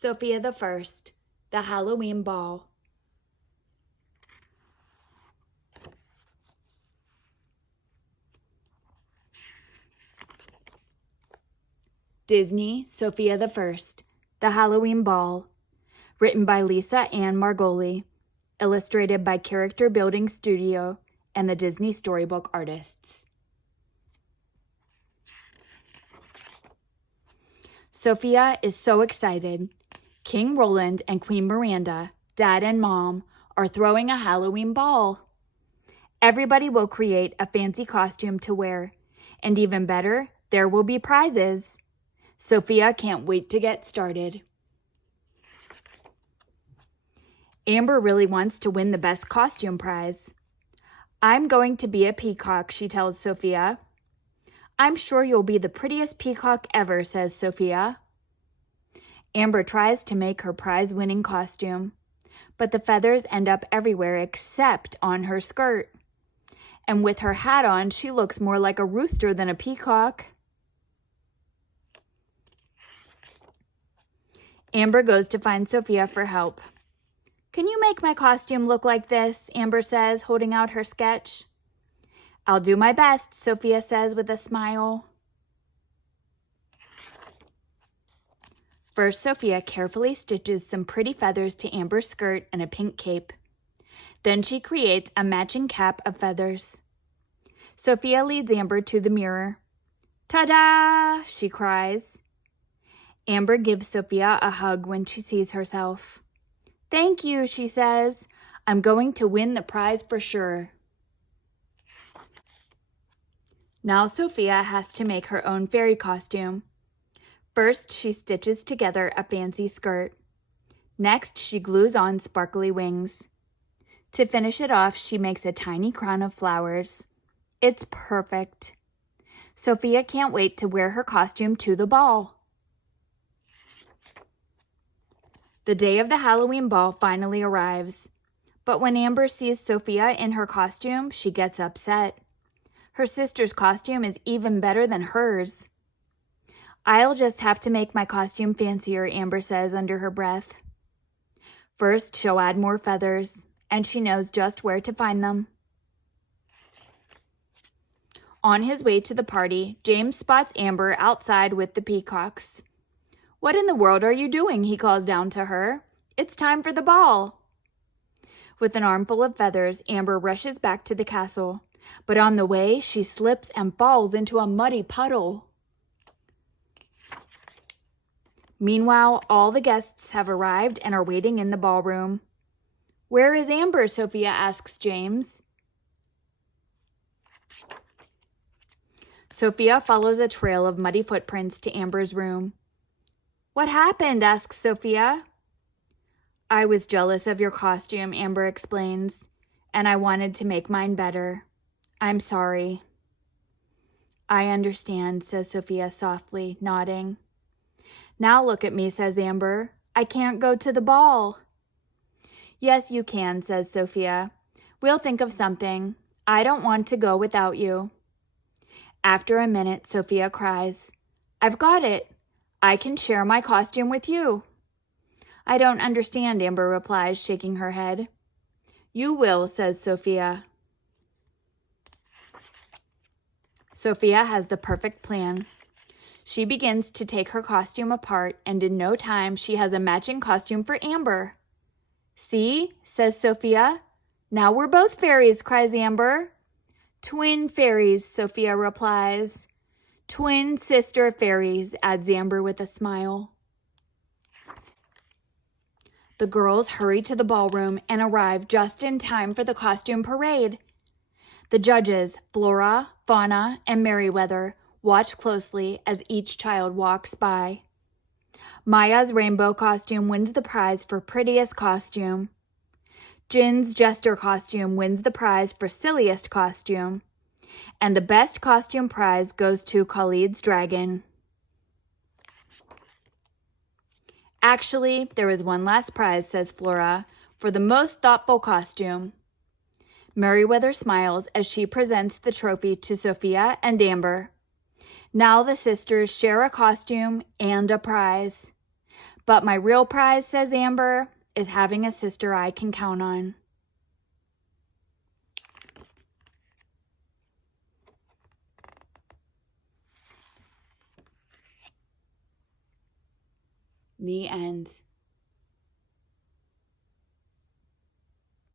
Sofia the First, the Halloween Ball. Disney, Sofia the First, the Halloween Ball. Written by Lisa Ann Margoli. Illustrated by Character Building Studio and the Disney Storybook artists. Sofia is so excited. King Roland and Queen Miranda, Dad and Mom, are throwing a Halloween ball. Everybody will create a fancy costume to wear, and even better, there will be prizes. Sofia can't wait to get started. Amber really wants to win the best costume prize. I'm going to be a peacock, she tells Sofia. I'm sure you'll be the prettiest peacock ever, says Sofia. Amber tries to make her prize-winning costume, but the feathers end up everywhere except on her skirt. And with her hat on, she looks more like a rooster than a peacock. Amber goes to find Sofia for help. Can you make my costume look like this? Amber says, holding out her sketch. I'll do my best, Sofia says with a smile. First, Sofia carefully stitches some pretty feathers to Amber's skirt and a pink cape. Then she creates a matching cap of feathers. Sofia leads Amber to the mirror. Ta-da! She cries. Amber gives Sofia a hug when she sees herself. Thank you, she says. I'm going to win the prize for sure. Now Sofia has to make her own fairy costume. First, she stitches together a fancy skirt. Next, she glues on sparkly wings. To finish it off, she makes a tiny crown of flowers. It's perfect. Sofia can't wait to wear her costume to the ball. The day of the Halloween ball finally arrives. But when Amber sees Sofia in her costume, she gets upset. Her sister's costume is even better than hers. I'll just have to make my costume fancier, Amber says under her breath. First, she'll add more feathers, and she knows just where to find them. On his way to the party, James spots Amber outside with the peacocks. What in the world are you doing? He calls down to her. It's time for the ball. With an armful of feathers, Amber rushes back to the castle. But on the way, she slips and falls into a muddy puddle. Meanwhile, all the guests have arrived and are waiting in the ballroom. Where is Amber? Sofia asks James. Sofia follows a trail of muddy footprints to Amber's room. What happened? Asks Sofia. I was jealous of your costume, Amber explains, and I wanted to make mine better. I'm sorry. I understand, says Sofia softly, nodding. Now look at me, says Amber. I can't go to the ball. Yes, you can, says Sofia. We'll think of something. I don't want to go without you. After a minute, Sofia cries, I've got it. I can share my costume with you. I don't understand, Amber replies, shaking her head. You will, says Sofia. Sofia has the perfect plan. She begins to take her costume apart, and in no time she has a matching costume for Amber. See, says Sofia. Now we're both fairies, cries Amber. Twin fairies, Sofia replies. Twin sister fairies, adds Amber with a smile. The girls hurry to the ballroom and arrive just in time for the costume parade. The judges, Flora, Fauna, and Merryweather, watch closely as each child walks by. Maya's rainbow costume wins the prize for prettiest costume. Jin's jester costume wins the prize for silliest costume. And the best costume prize goes to Khalid's dragon. Actually, there is one last prize, says Flora, for the most thoughtful costume. Merryweather smiles as she presents the trophy to Sofia and Amber. Now the sisters share a costume and a prize. But my real prize, says Amber, is having a sister I can count on. The end.